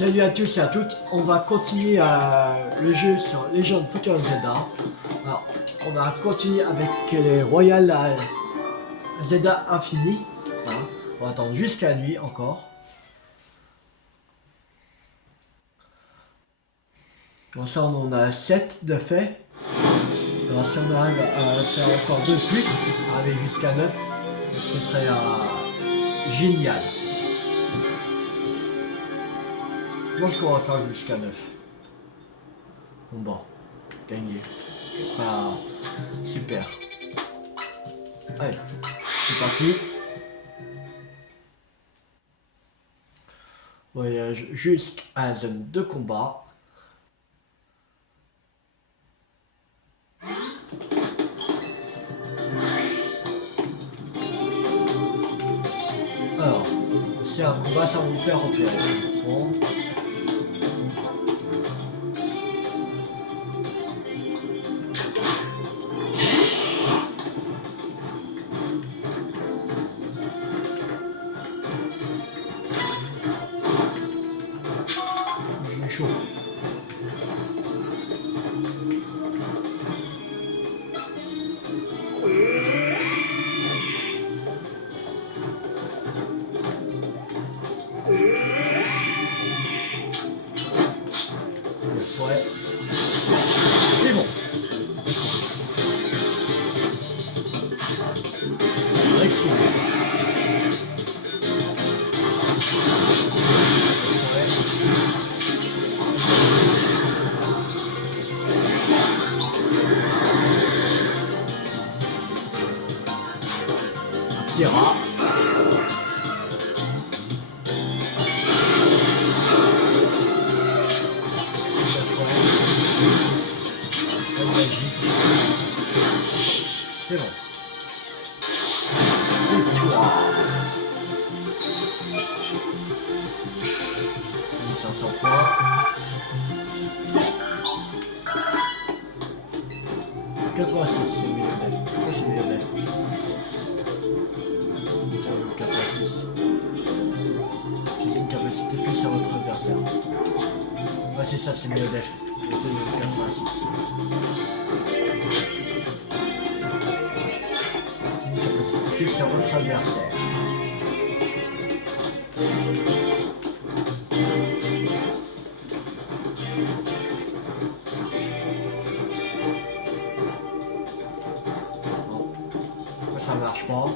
Salut à tous et à toutes, on va continuer le jeu sur Legend Putain Zelda. Alors, on va continuer avec les Royal Zelda Infini. Voilà. On va attendre jusqu'à la nuit encore. Comme ça on en a 7 de fait. Alors si on arrive à faire encore 2 de plus, arriver jusqu'à 9, ce serait génial. Je pense qu'on va faire jusqu'à 9. Bon, gagné. Ce sera super. Allez, c'est parti. Voyage jusqu'à la zone de combat. Alors, c'est un combat, ça va vous faire repérer. Chaud. Ouais. C'est bon. Tira. C'est bon. Victoire. 1500 points. 86, c'est mieux d'ef. Pourquoi c'est mieux d'ef? 86. J'ai une capacité plus à votre adversaire. Ouais, c'est ça, c'est mieux d'ef. 86. Une capacité plus à votre adversaire. Bon. Ça marche pas.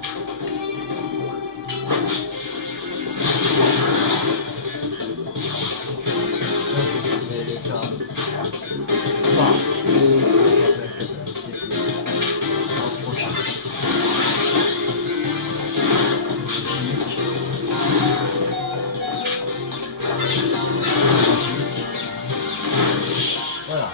Voilà.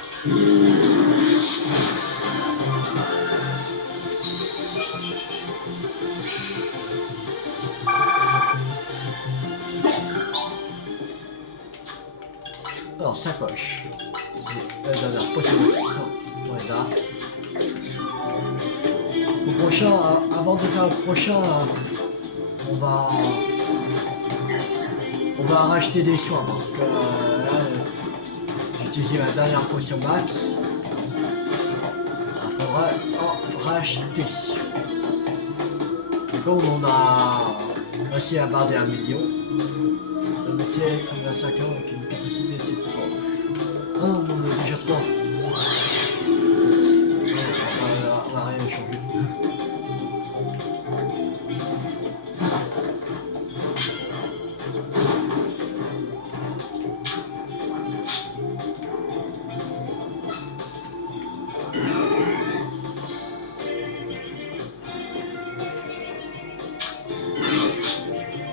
Alors, sacoche. La dernière possibilité pour les arts. Au prochain, avant de faire le prochain, on va racheter des soins parce que là, j'ai utilisé la dernière potion max. Il faudra en racheter. Et comme on a réussi à barder 1 million, le métier à 5 ans avec une capacité de type 3. Ah non, on a déjà 3. On va rien changer.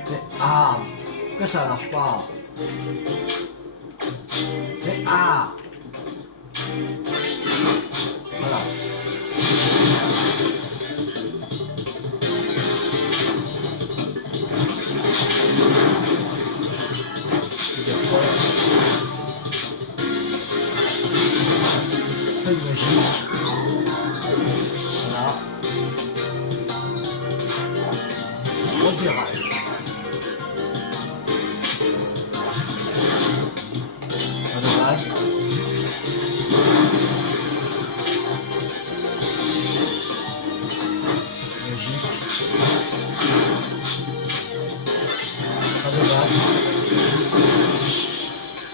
Mais ah, pourquoi ça marche pas? Mais ah, voilà. Imagine. Voilà. Revirage.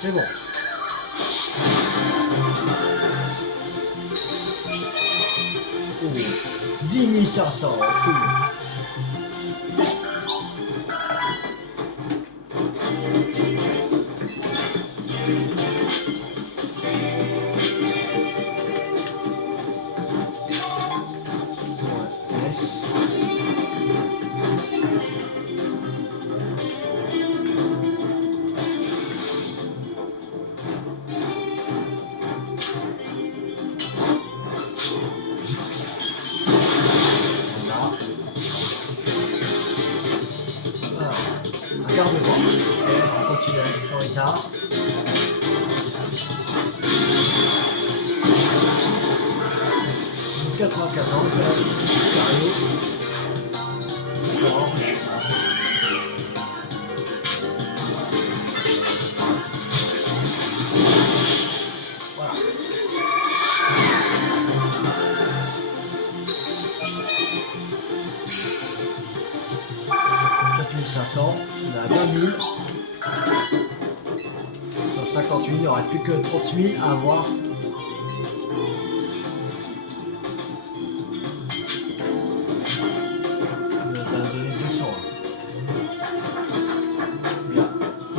C'est bon. Oh. 10 500. Cool. Garde-moi. On continue avec Florizard. « 94, Cario, Forge. Voilà. 4500, on a 20 000. Sur 50 000, il ne reste plus que 30 000 à avoir. On va donner 200. Bien.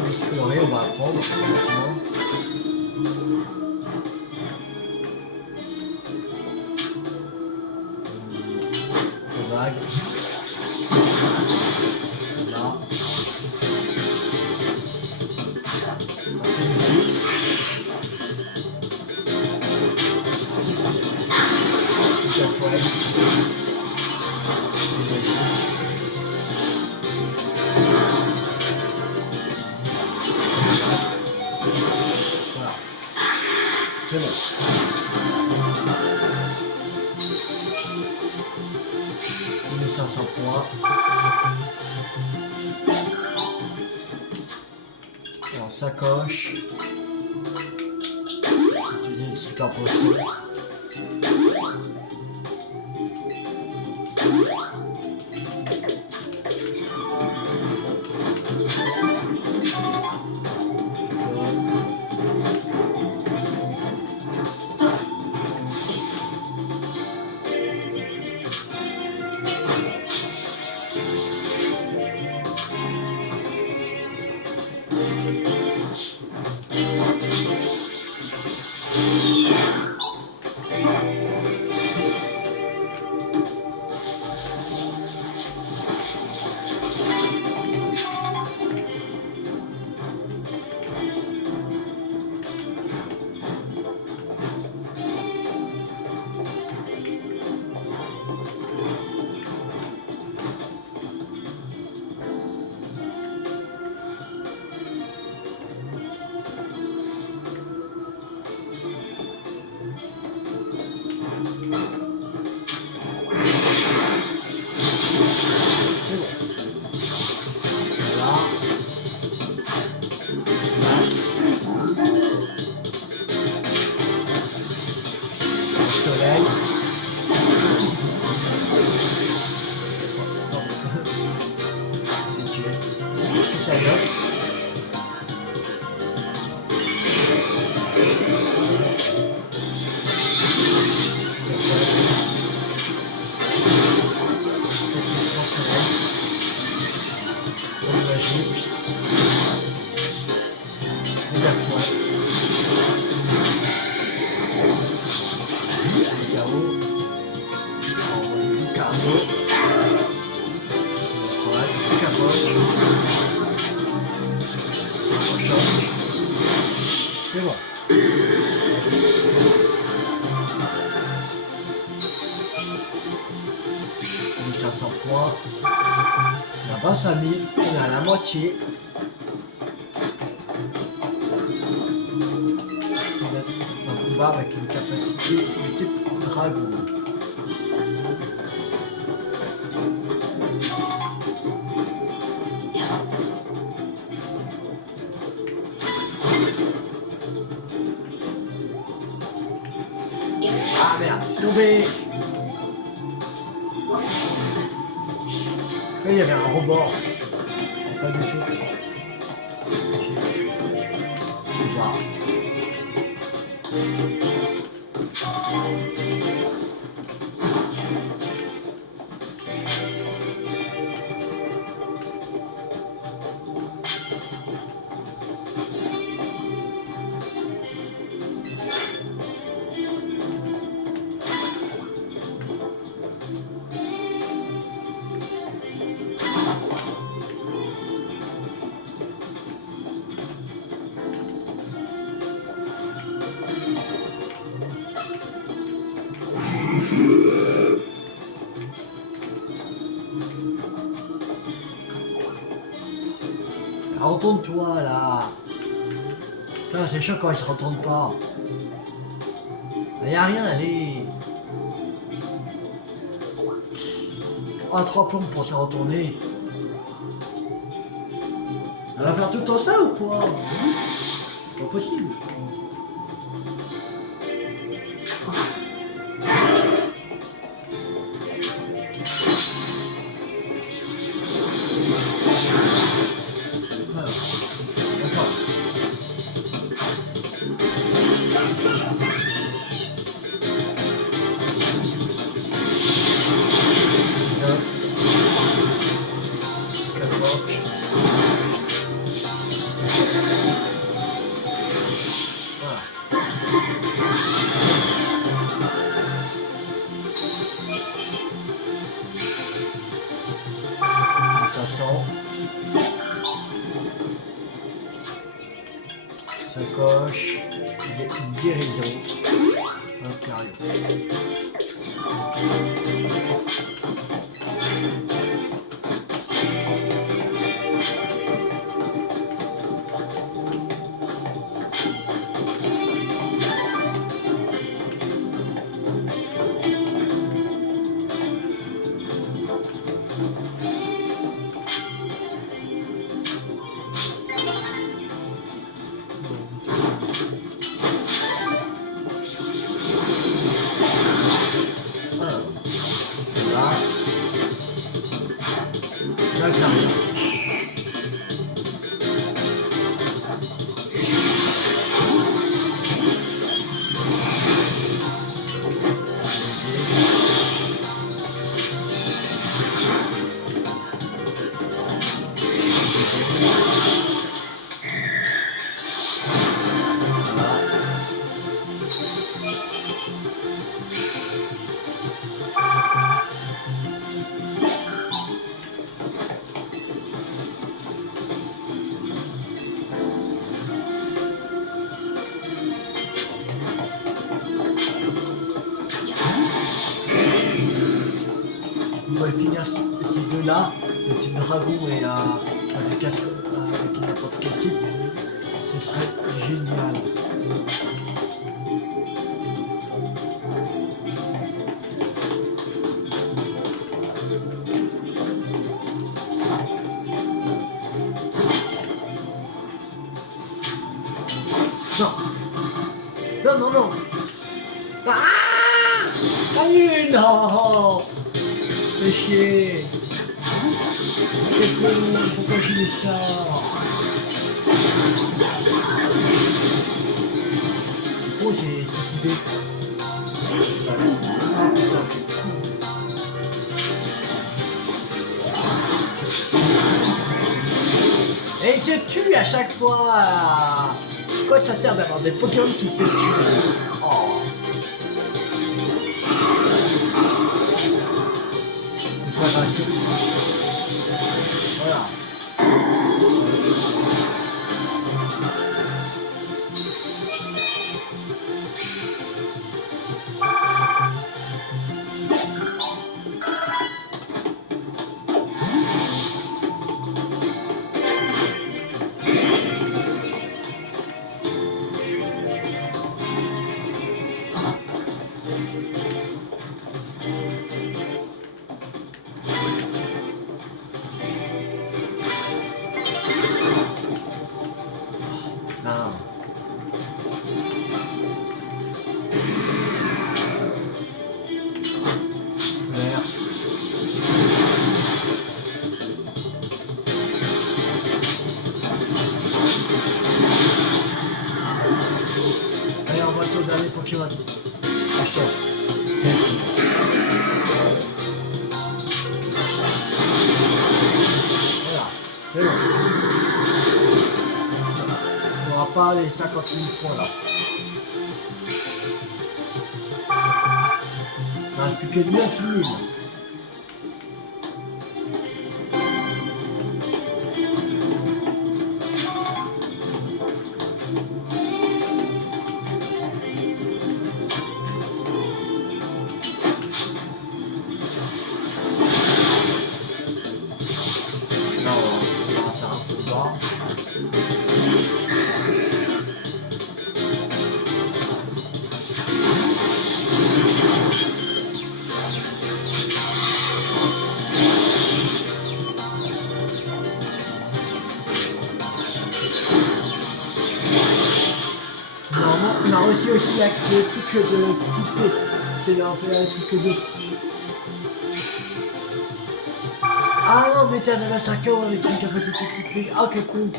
Les colorés, on va apprendre maintenant. Le vague. Là. Voilà. C'est bon. 1500 points. Alors, sacoche. Utiliser le super potion. C'est bon. 1500 points. On a 25 000. On est à la moitié. On est un combat avec une capacité de type dragon. Ah merde, je suis tombé. Il y avait un rebord. Pas du tout. Retourne-toi là. Putain, c'est chiant quand ils se retournent pas. Y a rien, allez. Oh, 3 plombes pour se retourner. Elle va faire tout le temps ça ou quoi? Pas possible. Sacoche, une guérison, un carrion. On va finir ces deux-là, le type dragon et avec n'importe quel type, ce serait génial. Non. Non, non, non. Ah, allez, non. Fais chier. C'est con, pourquoi j'ai mis ça? Oh, j'ai suicidé. Ah putain. Et il se tue à chaque fois. Quoi ça sert d'avoir des Pokémon qui se tuent? Oh. Voilà. Dernier Pokémon. Achetons. Voilà, c'est bon. On n'aura pas les 50 000 points là. Il ne reste plus que 9 000. Normalement, on a reçu aussi le truc de tout feu. C'est là, on fait un truc de... Ah non, mais t'as un 5 € avec une capacité tout fait. Ah, quel con.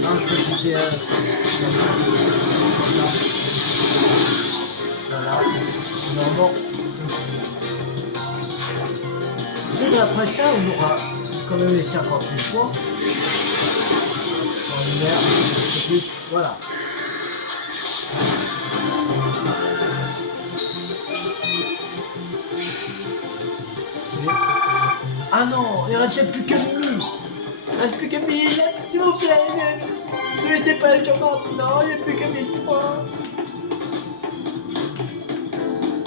Non, je crois que c'était... Voilà. Normalement... Peut-être après ça, on aura quand même les 50 000 points. En hiver, c'est plus... Voilà. Et... Ah non, il ne restait plus que 1000. Il ne reste plus que 1000. S'il vous plaît, ne mettez pas le jour maintenant, il n'y a plus que 1000 points.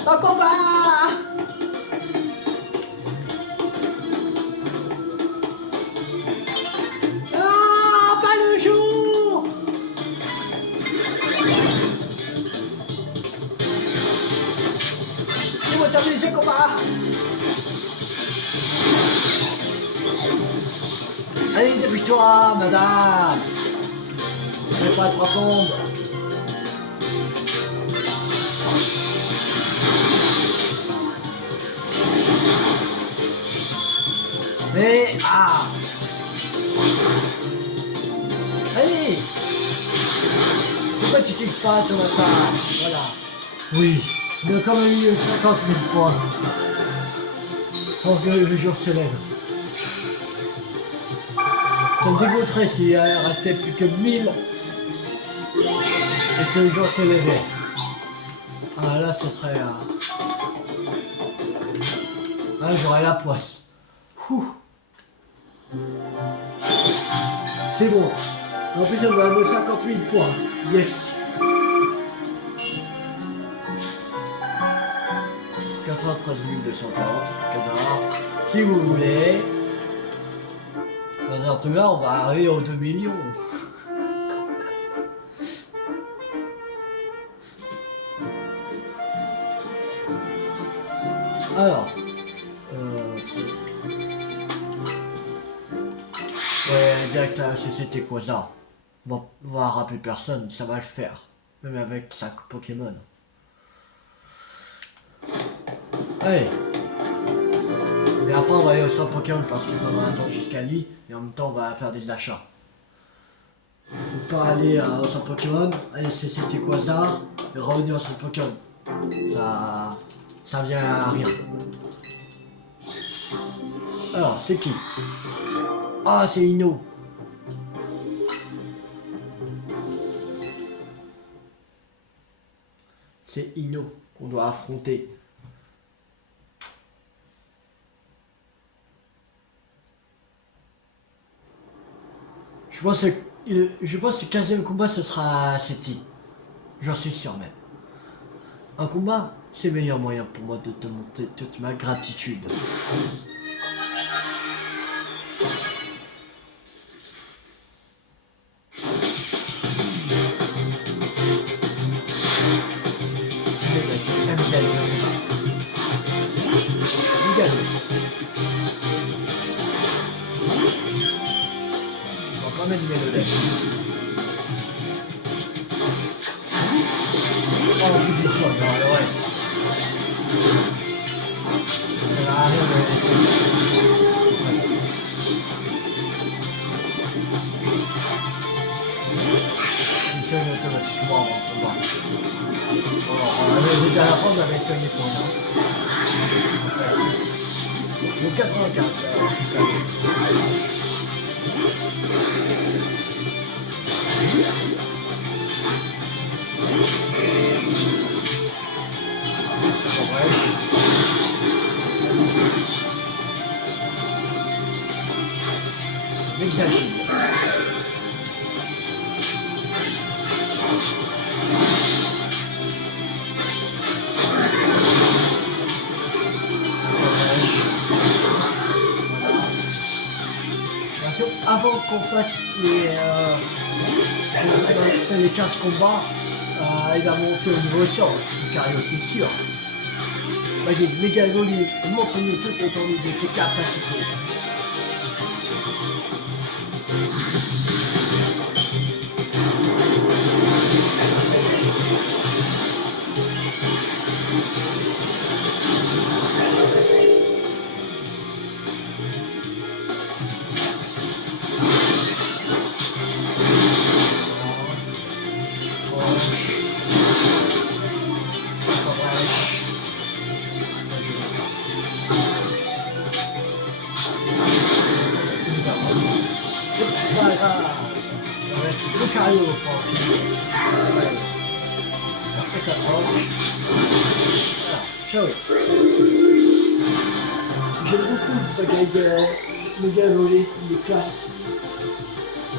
En combat! Terminer ce combat. Allez, débrouille-toi, madame. Je n'ai pas 3 plombes. Mais, ah. Allez. Pourquoi tu kiffes pas ton attaque? Voilà. Oui. Il a quand même eu 50 000 points. Pour que le jour se lève. Ça me dégoûterait s'il restait plus que 1000 et que le jour se levait. Ah là, ce serait... Ah, j'aurais la poisse. Ouh. C'est bon. En plus, on a nos 50 000 points. Yes. 93 240, si vous voulez. Dans un truc là, on va arriver aux 2 millions. Alors, ouais, direct à CCT Quasar. On va rappeler personne, ça va le faire. Même avec 5 Pokémon. Allez. Et après on va aller au centre Pokémon parce qu'il faudra attendre jusqu'à lui. Et en même temps on va faire des achats. On pas aller au centre Pokémon, aller CCT Quasar et revenir au centre Pokémon. Ça vient à rien. Alors c'est qui? Ah c'est Ino. C'est Ino qu'on doit affronter. Je pense que le 15e combat ce sera Seti. J'en suis sûr même. Un combat, c'est le meilleur moyen pour moi de te montrer toute ma gratitude. On va pas mettre le lait. Oh, en plus, il faut, ouais. Ça sert à rien de le laisser. Il soigne automatiquement avant le combat. La dernière fois, on avait soigné pour moi. En fait. Donc 95, Exagère. qu'on fasse les 15 combats, il va monter au niveau 100, Lucario, c'est sûr. Vas-y, méga évolue, montre-nous toute l'étendue de tes capacités. Lucario pour finir. Et 4 ciao. J'aime beaucoup le bagaille de méga volé, il est classe.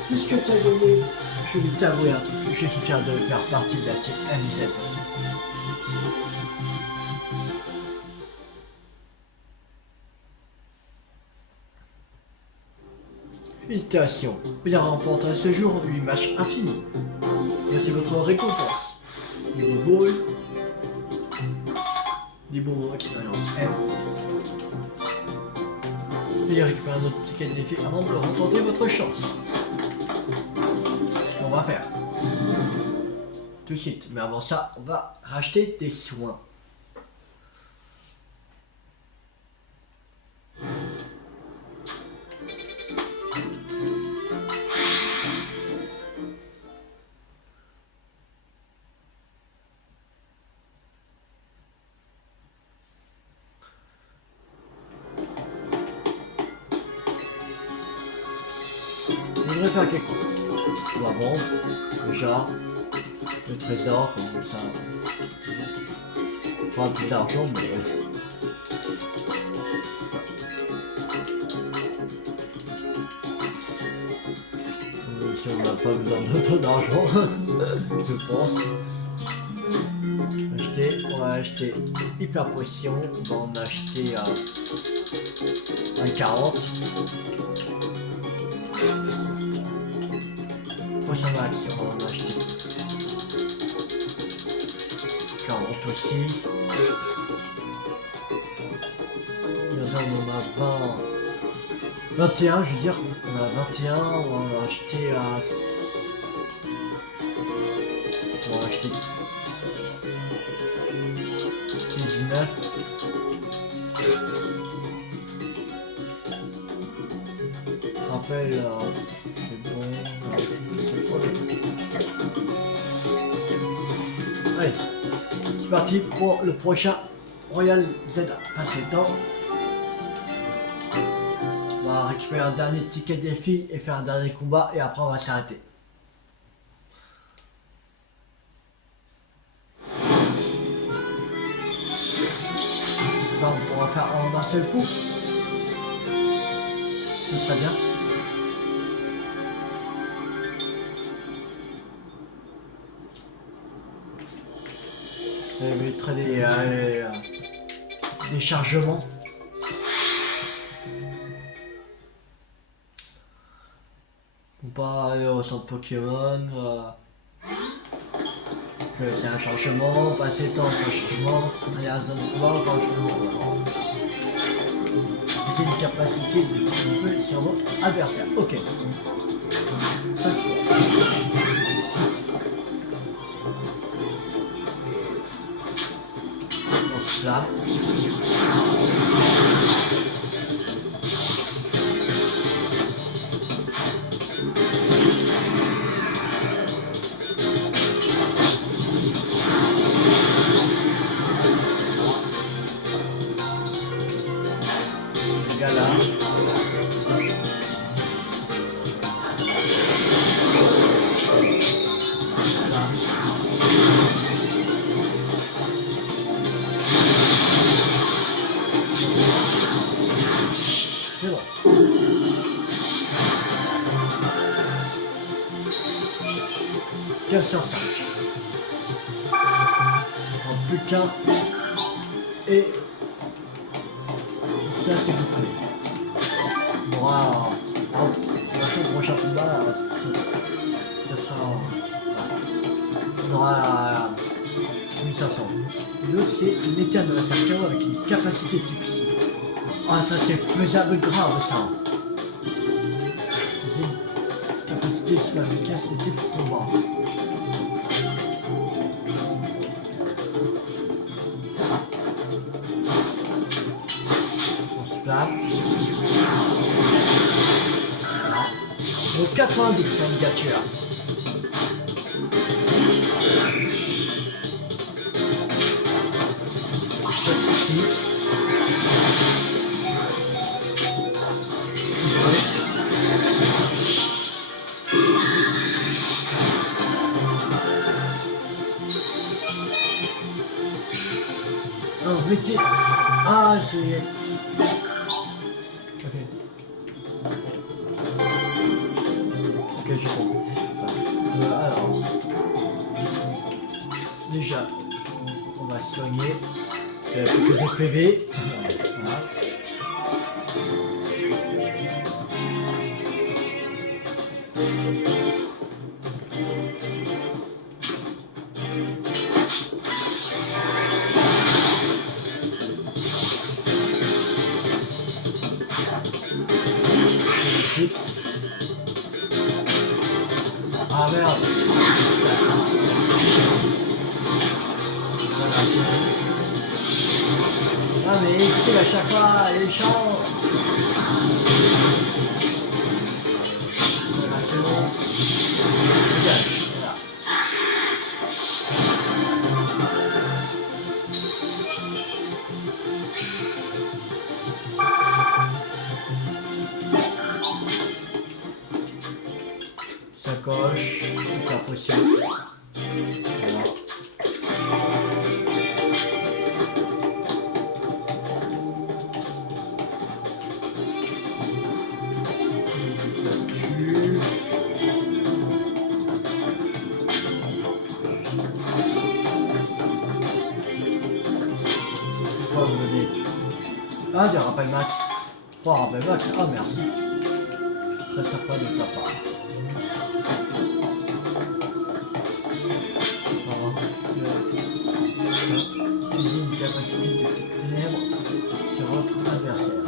Puisque tu as gagné, je vais t'avouer un truc. Je suis fier de faire partie de la team M7. Félicitations, vous avez remporté ce jour 8 matchs infinis. Voici votre récompense. Niveau ball, niveau expérience M. Et récupérez un autre ticket de défi avant de retenter votre chance. C'est ce qu'on va faire. Tout de suite, mais avant ça, on va racheter des soins. Je voudrais faire quelque chose. On va vendre, déjà, le trésor, comme ça. Il faudra plus d'argent, mais... Si on n'a pas besoin d'autant d'argent, je pense. On va acheter hyper potion, on va en acheter à 40. Potion max, on va en acheter 40 aussi. Là, on en a 20. 21, je veux dire, on a 21, on va en acheter à... On va acheter 19. Rappel, c'est bon, c'est bon. Allez, c'est parti pour le prochain Royal Zelda. Passez le temps. On va récupérer un dernier ticket défi et faire un dernier combat et après on va s'arrêter. On pourra faire en un seul coup. Ce serait bien. Ça éviterait des chargements. Pas aller au centre Pokémon, que c'est un chargement, passer le temps c'est un chargement, aller à la zone de combat, quand j'ai une capacité de tirer sur votre adversaire. Ok. 5 fois. Lance-flamme. Là. C'est bon. 15 sur 5. En plus qu'un. Et ça c'est beaucoup. Waouh. On va faire le prochain On aura 6500. L'autre c'est une Eternal Assassin avec une capacité type C. Ah ça c'est faisable grave ça. Capacité super efficace de type combat. On se flamme. Voilà. Donc 90 c'est une gature. Ici. Oh, mettez... Ah, j'ai... Ok. Ok, j'ai compris. Alors... Déjà, on va soigner. Il n'y a plus que 2 PV. Voilà. Ah merde. Ah mais c'est à chaque fois les champs. Voilà, c'est bon. Regarde, voilà. Sacoche, toute la potion. Voilà. Ah, des rappels max. 3 rappels max. Ah, merci. Très sympa de ta part. Cuisine une capacité de type ténèbres sur votre adversaire.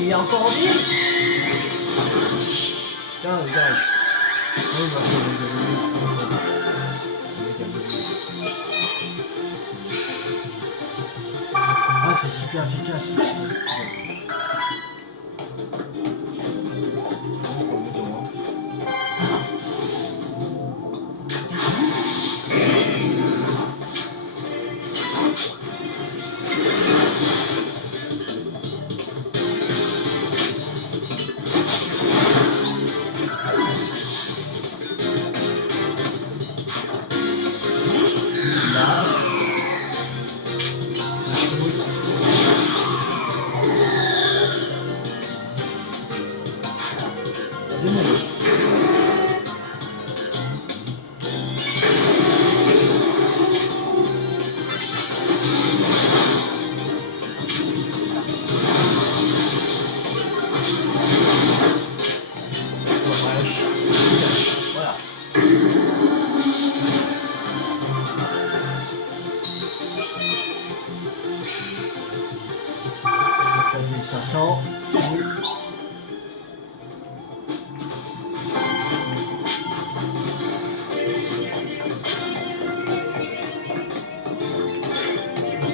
Il est encore en vie. Tiens, le gars. Oui, bah, ah, c'est super efficace.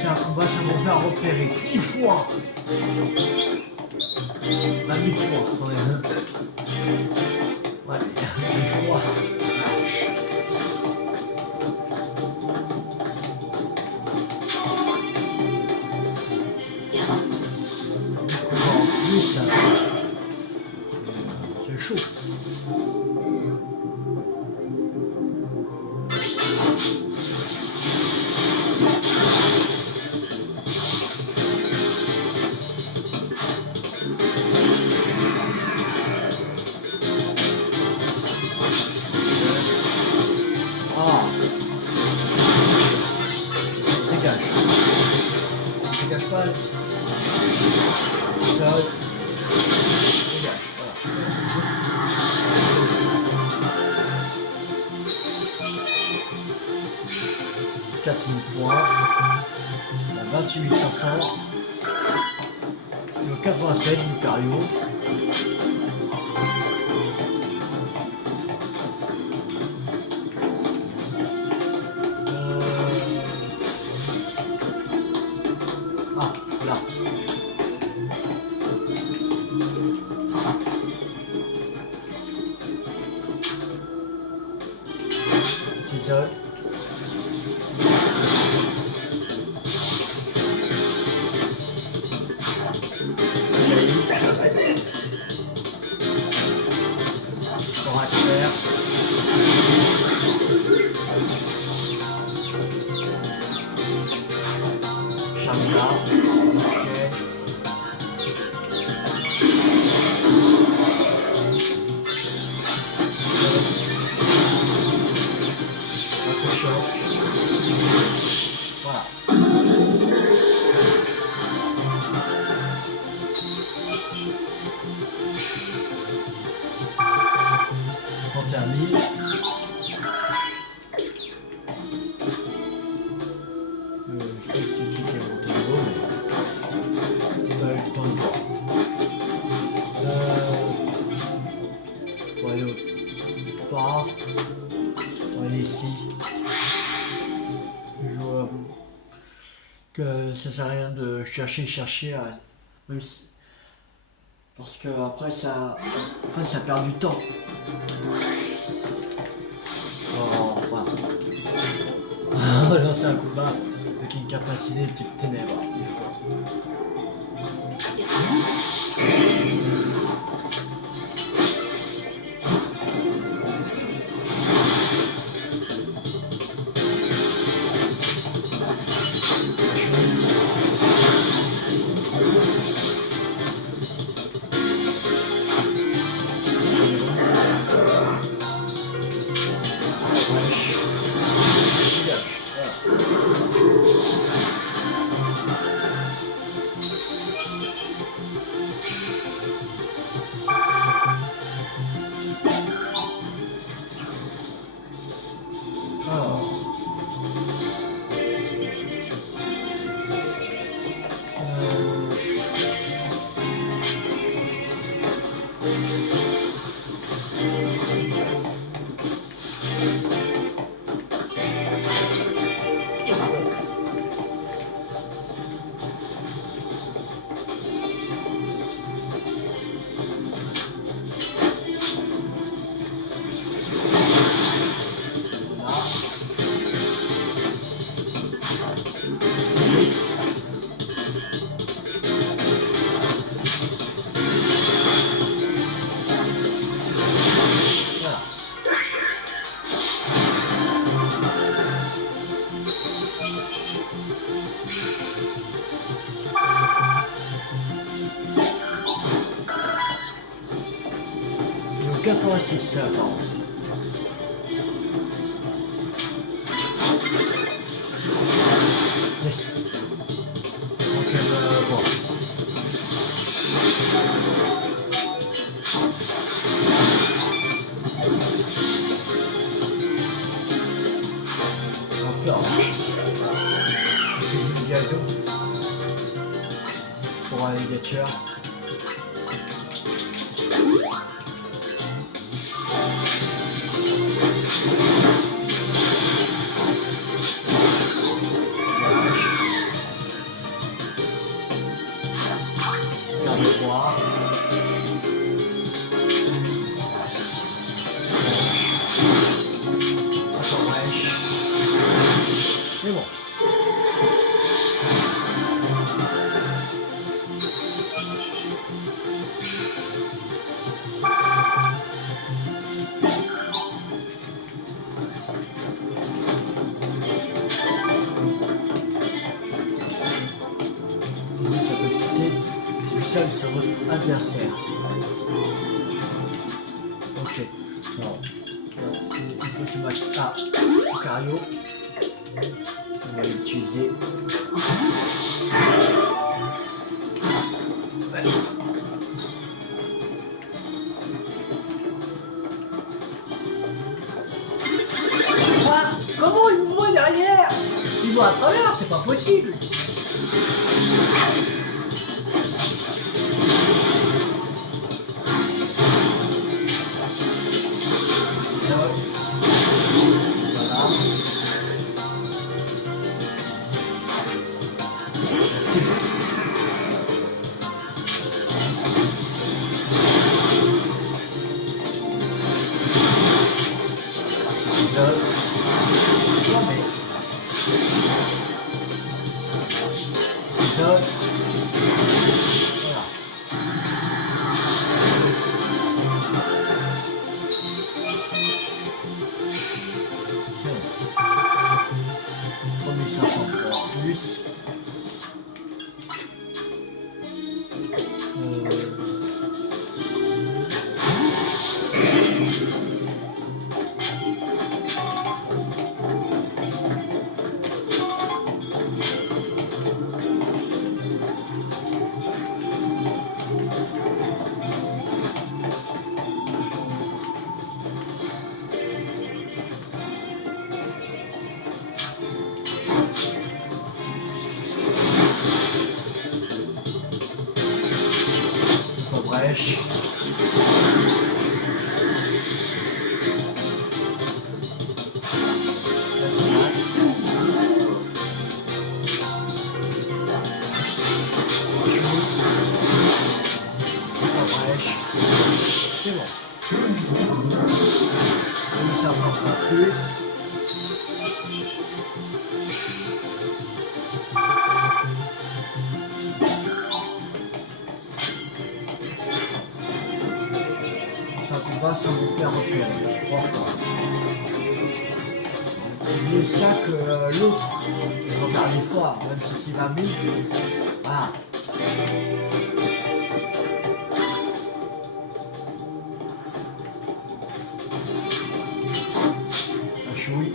lancer un combat, ça va me faire repérer 10 fois. 28 points quand même. Ouais, 10 fois. C'est chaud. Ah, dégage. Dégage pas. Ça. Dégage. Voilà. 4000 points. 28 500. Niveau 96, Lucario. Ah, là. Petit œil. Voilà. 31 000. Je sais pas si c'est qui est monté de haut, mais pas eu le temps de voir. On va aller autre part. On va aller ici. Je vois que ça sert à rien de chercher à... Même si... Parce que après ça... Enfin ça perd du temps. Oh, voilà. On va lancer un combat avec une capacité de type ténèbres, il faut. Niveau 86, pardon. Yes. Donc bon. Un flanche. J'utilise une gazo pour un alligator. noir. Encore wesh. C'est bon. Seul sur votre adversaire. Ok. Alors, on peut se max à Lucario. On va l'utiliser. Ouais. Ah, comment il me voit derrière? Il voit à travers, c'est pas possible. Brèche. Là c'est max. Brèche. C'est bon. 2500 points plus. Sans vous faire repérer 3 fois. Mieux ça que l'autre. Il faut faire 10 fois, même si c'est 20 000. Voilà. Un choui.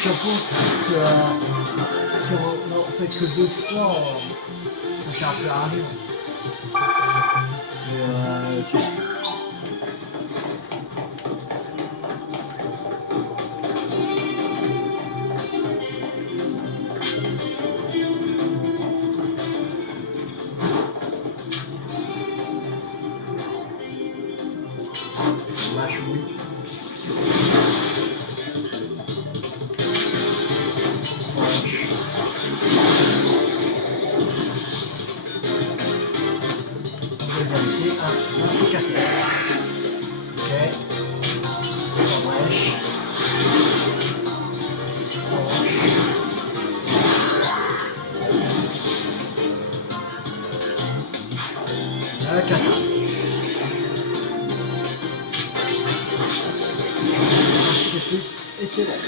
Je pense que si on fait que 2 fois, ça sert un peu à rien. Okay. Lâche oui. Un cicatrice. Ok. Brèche. Un cassage. Plus et c'est bon.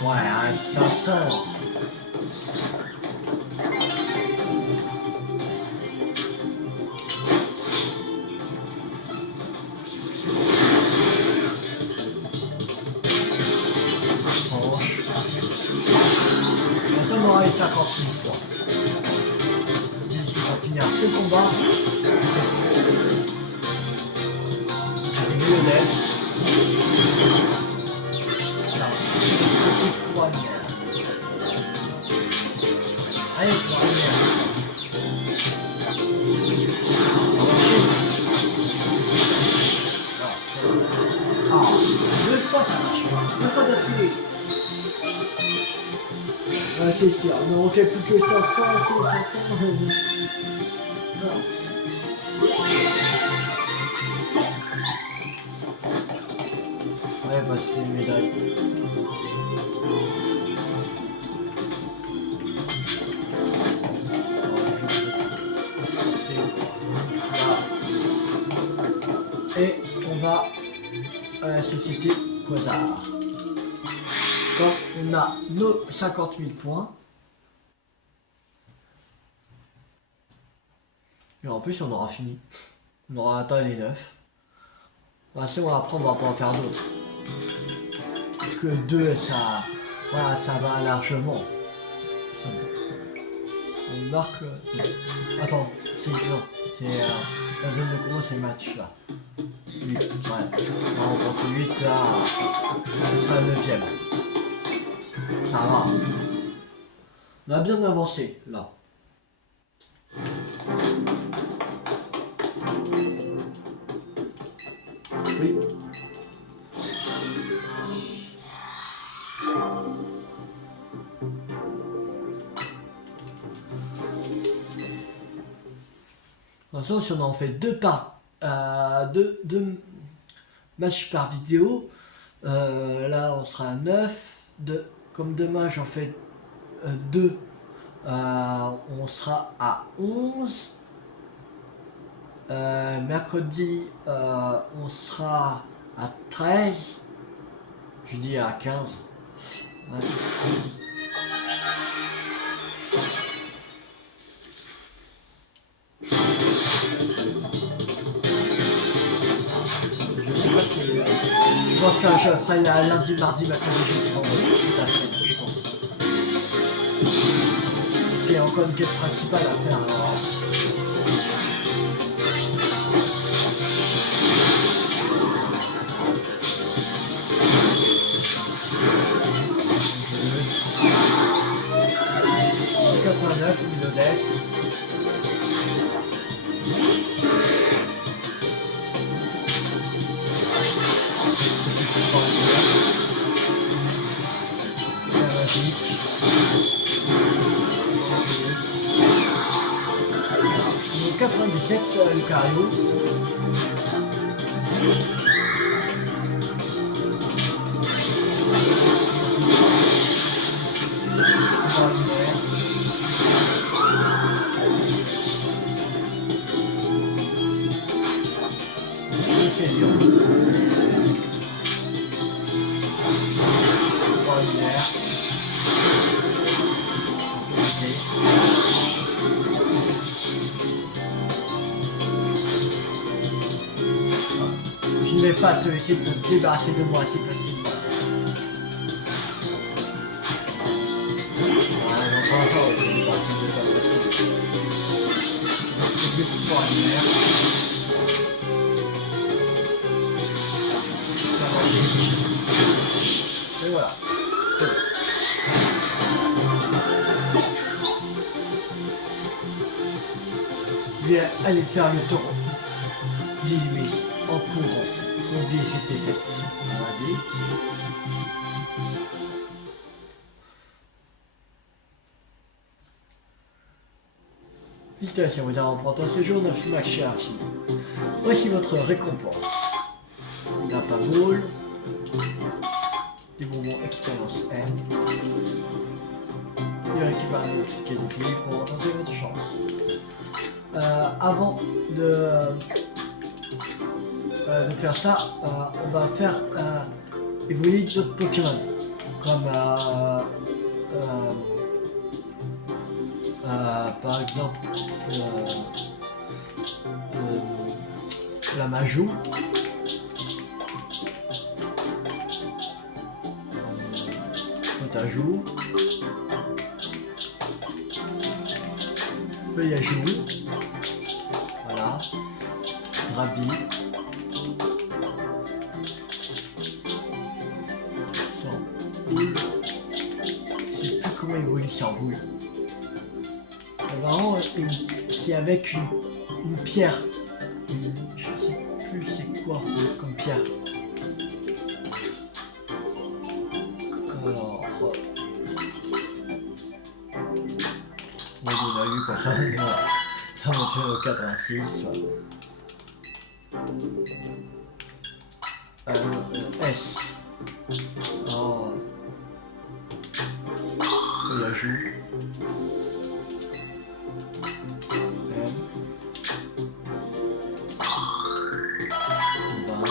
Ouais, un 500. Tranche. Ça, on aura les 50 000 points. On va finir ce combat. C'est mieux d'être. pour la lumière. Allez, pour la lumière. Ah, 2 fois ça marche pas. 2 fois d'affilée. Ouais, c'est sûr. Non, ok, plus que 500, c'est 500. Non. Ouais, parce que les médailles. Et on va à la société Quasar. Comme on a nos 50 000 points. Et en plus on aura fini. On aura atteint les 9. Ah, c'est bon, après on va pas en faire d'autres. Que 2 ça. Voilà, ça va largement. Ça va. On marque. Attends, c'est non. C'est la zone de combat, c'est le match là. 8, ouais. Non, on compte 8 là. Ce sera le 9ème. Ça va. On a bien avancé là. Oui. Maintenant, si on en fait 2 matchs par vidéo, là on sera à 9. Comme demain j'en fais 2, on sera à 11. Mercredi, on sera à 13. Jeudi à 15. Ouais. Je sais pas si. Je pense que je ferai lundi, mardi, mercredi, jeudi, vendredi, toute la semaine, je pense. Parce qu'il y a encore une quête principale à faire. Alors... Minodef. Donc 97 Lucario. C'est Lyon. Extraordinaire. Je ne vais pas te laisser te débarrasser de moi si facilement. Ouais, j'en prends encore, je vais me débarrasser de toi facilement. C'est plus extraordinaire. Et voilà, c'est bon. Je vais aller faire le tour d'Illumis en courant pour oublier cette défaite. Vas-y. Félicitations, vous avez remporté un séjour d'un film chez Infini. Voici votre récompense. Il n'a pas boule. Des bonbons expérience M. Il récupère un autre ticket de film pour tenter votre chance. Avant de faire ça, on va faire évoluer d'autres Pokémon. Comme par exemple la Majou. Fotajou. Feuillajou. Voilà. Drabi. Sans boule. sans boule. Vraiment, c'est avec une pierre. Je sais plus c'est quoi comme pierre. Alors... on a eu comme ça. Ça me fait au 86. S. Oh. Et ajout. M. 20.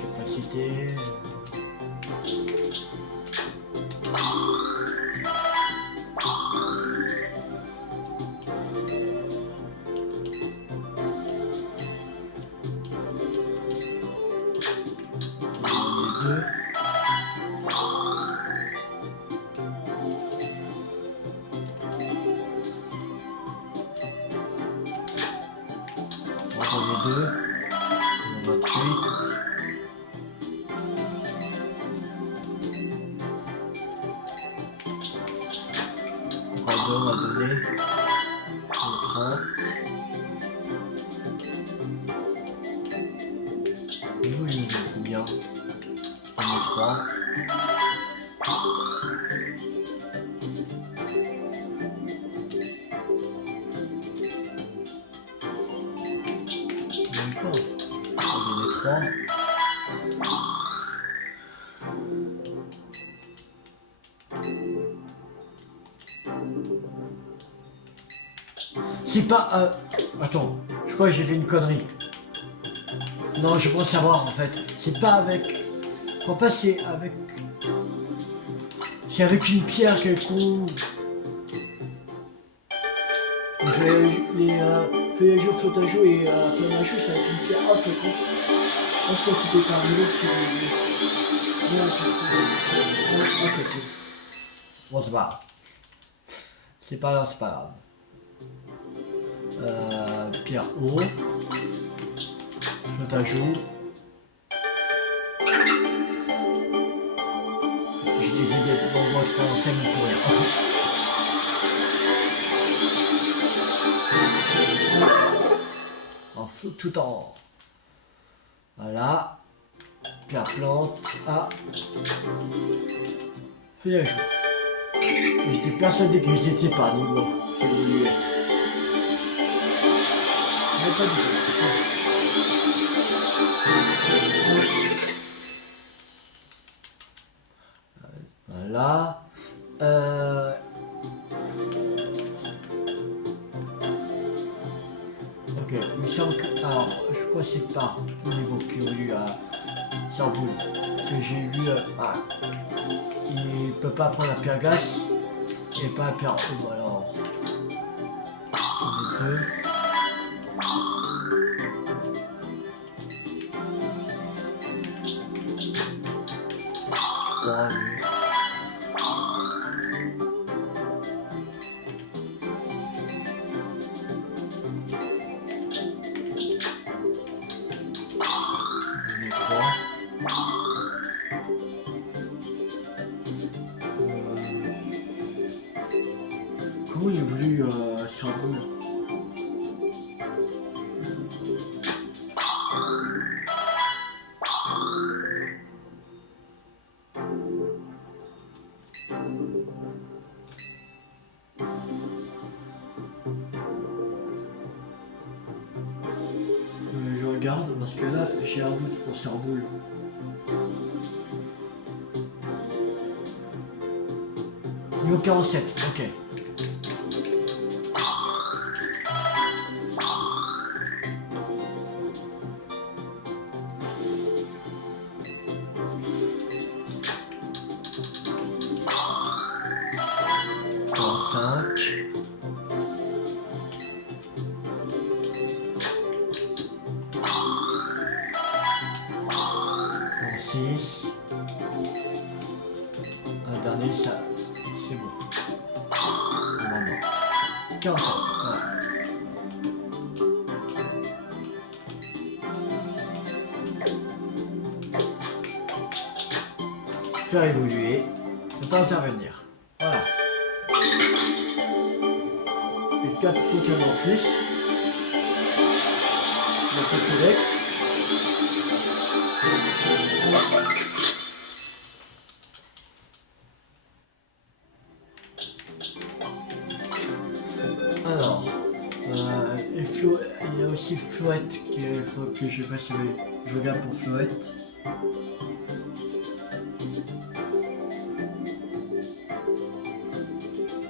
Capacité. On va donner 30. Et vous, il nous donne combien? On est 3. Même pas. On va donner 3. C'est pas... Attends, je crois que j'ai fait une connerie. Non, je pense savoir en fait. C'est pas avec... Je crois pas c'est avec... C'est avec une pierre quelconque. Les feuillages au flottage et flammage, c'est avec une pierre quelconque. Je crois que c'était un niveau qui... Ok. Bon, c'est pas grave. C'est pas grave, c'est pas grave. Pierre haut, flottage haut. J'ai des idées pour moi exponentielle pour rien. En flou tout en haut. Voilà. Pierre plante à feuillage haut. J'étais persuadé que j'étais par niveau. Pas du tout. Voilà. Ok, il me semble que... Alors, je crois que c'est par niveau curieux à sans boule que j'ai vu... il peut pas prendre la pierre glace et pas la pierre eau. Alors, les deux... Comment il a voulu sur un boule? Je regarde parce que là j'ai un doute pour Serboul. Niveau 47, ok. Un dernier, ça, c'est bon. Normalement. 45. Voilà. faire évoluer, ne pas intervenir. Voilà. Et 4 Pokémon en plus. Le Pokédex. Alors, il y a aussi Floette qu'il faut que je fasse. Je regarde pour Floette.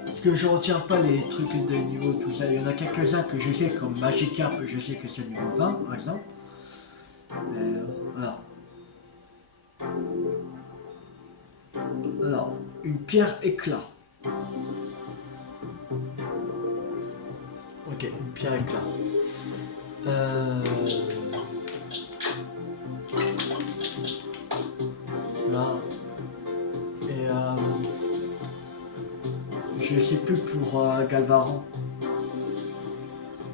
Parce que je retiens pas les trucs de niveau tout ça. Il y en a quelques-uns que je sais comme Magikarp, je sais que c'est niveau 20 par exemple. Voilà. Alors, une pierre éclat. Ok, une pierre éclat. Là. Et je sais plus pour Galvaran.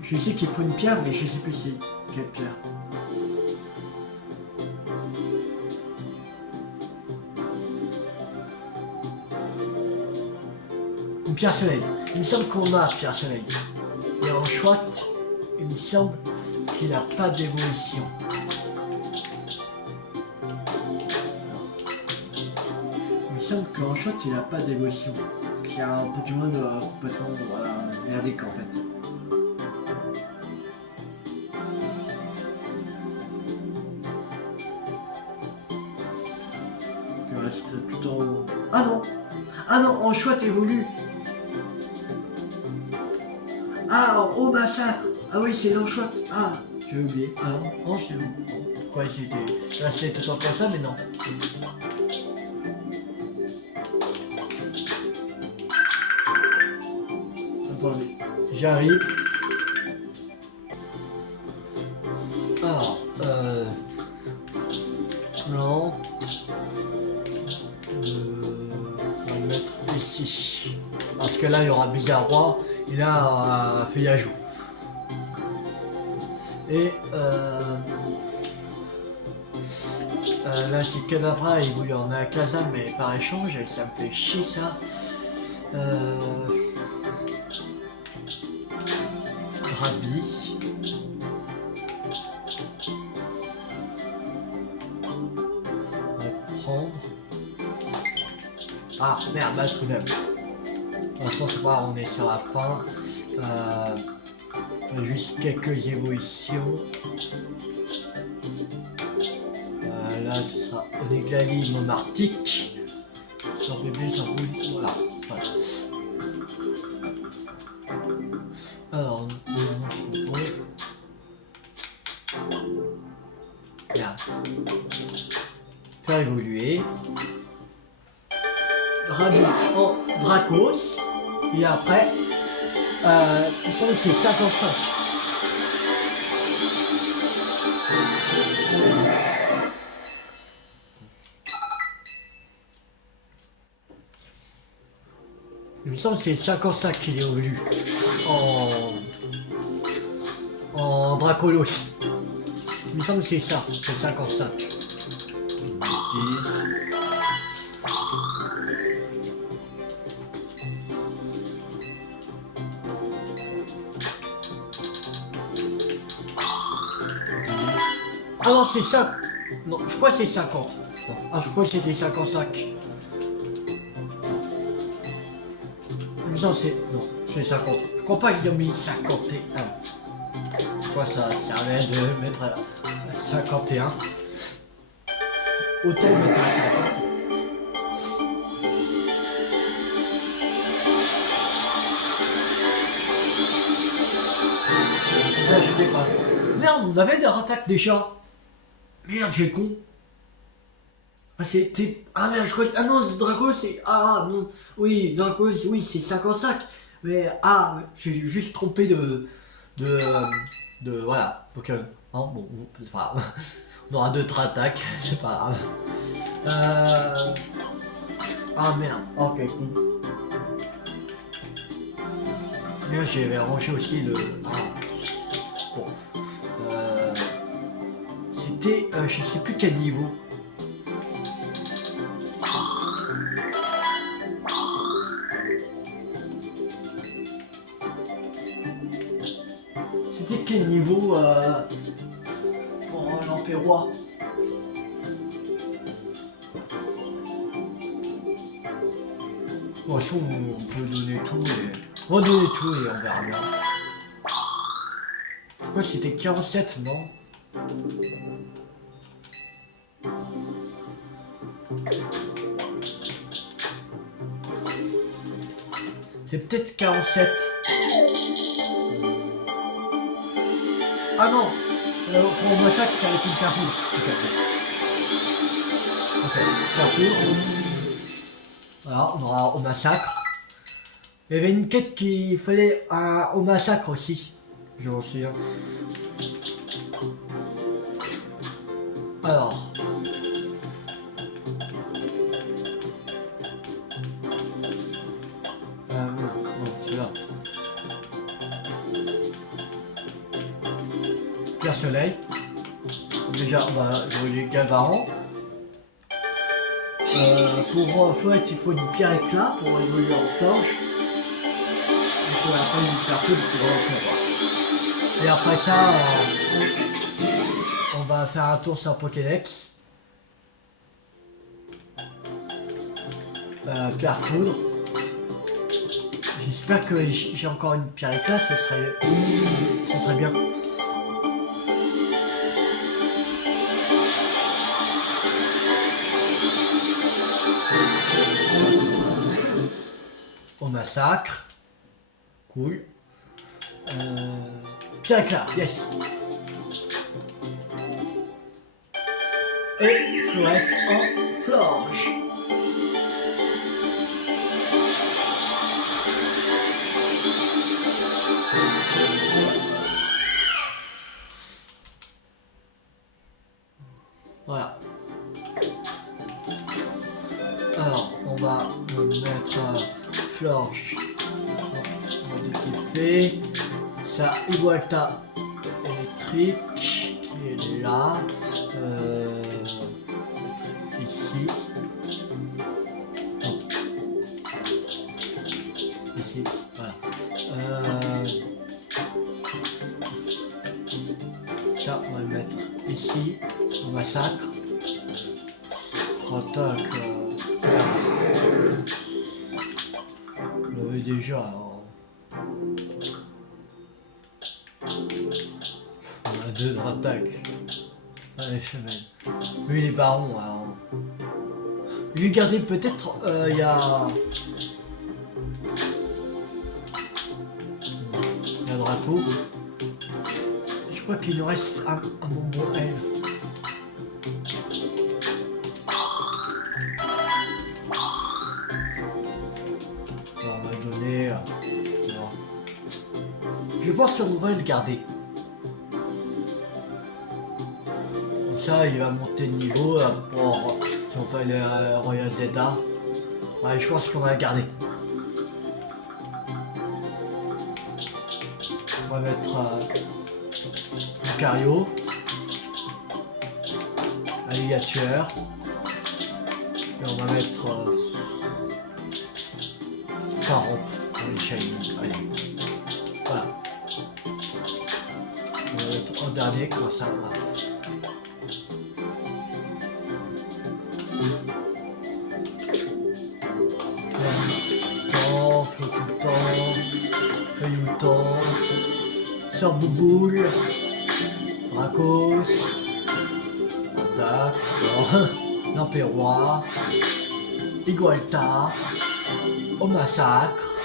Je sais qu'il faut une pierre, mais je sais plus c'est quelle pierre. Une pierre soleil. Il me semble qu'on a pierre soleil. Et en Chouette, il me semble qu'il n'a pas d'évolution. Il me semble qu'en Chouette, il n'a pas d'évolution. C'est un Pokémon complètement merdique en fait. Il reste tout en haut. Ah non! Ah non, en Chouette évolue! Ah, au massacre! Ah oui, c'est l'enchouette. Ah, j'ai oublié. Ah non, oh, c'est où? Pourquoi c'était resté tout le temps comme ça, mais non. Attendez, j'arrive. Alors, plante. On va le mettre ici. Parce que là, il y aura Bizarrois. Et là, Feuillajou. Et là, c'est Kadabra, il voulait en Kazam, mais par échange, et ça me fait chier ça. Rabi. On va prendre. Ah merde, battre même. De toute façon, c'est pas grave, on est sur la fin. Juste quelques évolutions. Là, ce sera Oneglali Monartique. Sans bébé, sans boule. Voilà. Alors, bien. Faire évoluer. Rabi en Dracos. Et après, il semble que c'est 55. Il me semble que c'est 55 qu'il est revenu en Dracolos. Il me semble que c'est ça, c'est 55. 10. Ah non, c'est ça. Non, je crois que c'est 50. Ah, je crois que c'était 55. Non, c'est... Non, c'est 50. Je crois pas qu'ils ont mis 51. Je crois que ça servait de mettre à 51. Autant mettre à 50. Là, je sais pas. Merde, on avait des attaques déjà. Merde, j'ai con. Ah, c'était... Ah merde, je crois que... Ah non, Draco, c'est... Ah non. Oui, Draco, oui, c'est 55. Mais... Ah, j'ai juste trompé de... Voilà, Pokémon. Hein, bon, c'est pas grave. On aura d'autres attaques, c'est pas grave. Ah merde, ok, cool. Là, j'avais rangé aussi le... Ah. Bon. C'était... je sais plus quel niveau. C'était quel niveau pour l'Empérois? Bon, de toute façon, on peut donner tout et... On va donner tout et on verra bien. Pourquoi c'était 47, non? C'est peut-être 47. Ah non, pour le massacre, c'est avec une Carrefour. Ok, Carrefour. Voilà, on aura au massacre. Il y avait une quête qu'il fallait au massacre aussi. Je m'en souviens. Alors. Non, c'est là. Pierre Soleil. Déjà, on va jouer Galvaran. Pour Floette, il faut une pierre éclat pour évoluer en forge. Il faut après une pierre poudre pour voir. Et après ça, on va faire un tour sur Pokédex. Pierre foudre. J'espère que j'ai encore une pierre éclat, ça serait bien. Au massacre. Cool. Pierre éclat, yes. Et Floette en forge. Voilà. Alors, on va mettre Florge. On va dire qu'il fait. Ça, Igualta électrique qui est là. Ici. Oh. Ici, voilà. Ça, on va le mettre ici. Au massacre. Attaque. On l'avait déjà. Alors. On a 2 de attaque. Allez, femelle. Lui, les barons. Alors. Lui, garder peut-être. Il y a. Il y a Draco. Je crois qu'il nous reste un bonbon L. Je pense qu'on va le garder. Comme ça, il va monter de niveau pour si on fait le Royal Zeta. Ouais, je pense qu'on va le garder. On va mettre Lucario, Alligator. Et on va mettre Pharaon pour les Shiny. Allez. Voilà. On va mettre en dernier comme ça. Voilà. Feuilleton, Sœur-Bouboule, Dracos, Attaque, l'Empérois, Igualta, au massacre,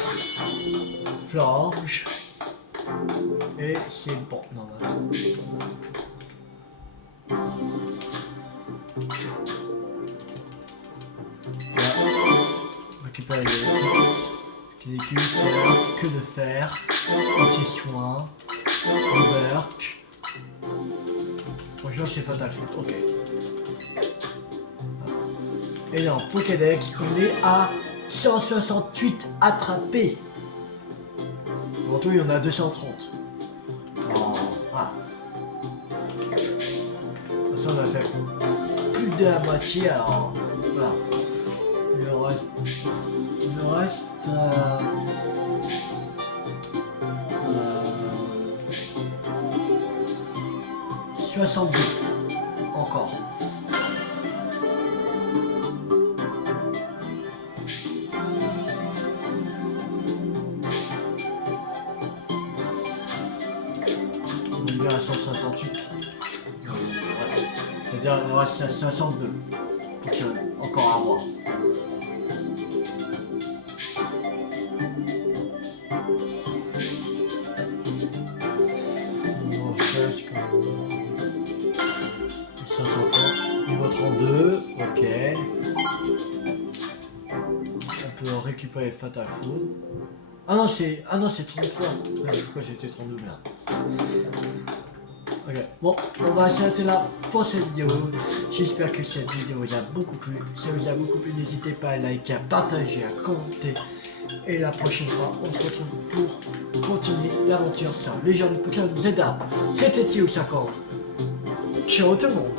Florge, et c'est bon, normalement. Récupérer les cuisses, que de fer, anti-soin, Berk. Bonjour, c'est Fatal Foot, ok. Et dans Pokédex, on est à 168 attrapés. En tout, il y en a 230. Oh, voilà. Ça, on a fait plus de la moitié, alors voilà. Il nous reste. 62. Encore. On est bien à 168. C'est-à-dire il nous reste à 62. Donc encore à voir. Niveau 32, ok. On peut récupérer Fatal Food. Ah non, c'est 33. Merde, pourquoi c'était 32, merde. Ok, bon, on va s'arrêter là pour cette vidéo. J'espère que cette vidéo vous a beaucoup plu. Si ça vous a beaucoup plu, n'hésitez pas à liker, à partager, à commenter. Et la prochaine fois, on se retrouve pour continuer l'aventure sur Legend Pokémon Zelda. C'était Tio50. Ciao tout le monde.